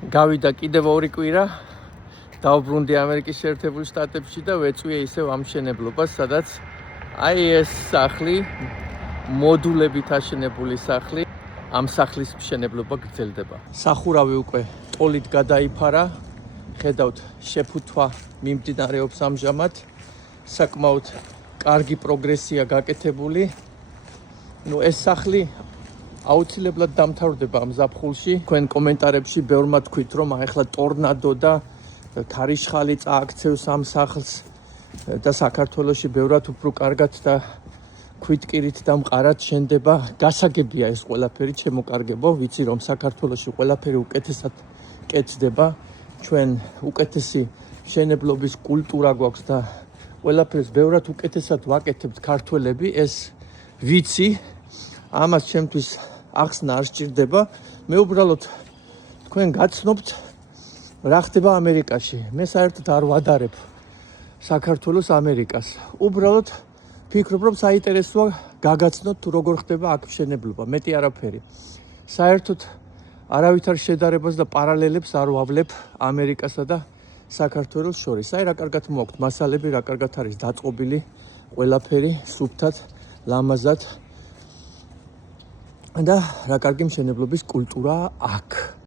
Გავიდა კიდევ 2 კვირა დავბრუნდი ამერიკის შეერთებულ შტატებში და ვეწვიე ისევ ამ მშენებლობას, სადაც აი ეს სახლი, მოდულებით აშენებული სახლი, ამ სახლის მშენებლობა გრძელდება. სახურავი უკვე ტოლით გადაიფარა, ხედავთ შეფუთვა მიმდინარეობს ამჟამად, საკმაოდ კარგი პროგრესია გაკეთებული. ეს სახლი აუცილებლად დამთავრდება ამ ზაფხულში. თქვენ კომენტარებში ბევრმა თქვით, რომ ახლა ტორნადო და ქარიშხალი წააქცევს ამ სახლს და საქართველოში ბევრად უფრო კარგად და ქვითკირით და მყარად შენდება. გასაგებია ეს ყველაფერი, ჩემო კარგებო, ვიცი რომ საქართველოში ყველაფერი უკეთესად კეთდება. ჩვენ უკეთესი მშენებლობის კულტურა გვაქვს და ყველაფერს ბევრად უკეთესად ვაკეთებთ ქართველები, ეს ვიცი. ამას ჩემთვის ახსნა არ სჭირდება. მე უბრალოდ თქვენ გაცნობთ რა ხდება ამერიკაში. მე საერთოდ არ ვადარებ საქართველოს ამერიკას. უბრალოდ ფიქრობ, რომ საინტერესოა გაგაცნოთ თუ როგორ ხდება აქ მშენებლობა, მეტი არაფერი. საერთოდ არავითარ შედარებას და პარალელებს არ ვავლებ ამერიკასა და საქართველოს შორის. აი რა კარგად მოაქვთ მასალები, რა კარგად არის დაწყობილი ყველაფერი, სუფთად, ლამაზად და რა კარგი მშენებლობის კულტურაა აქ.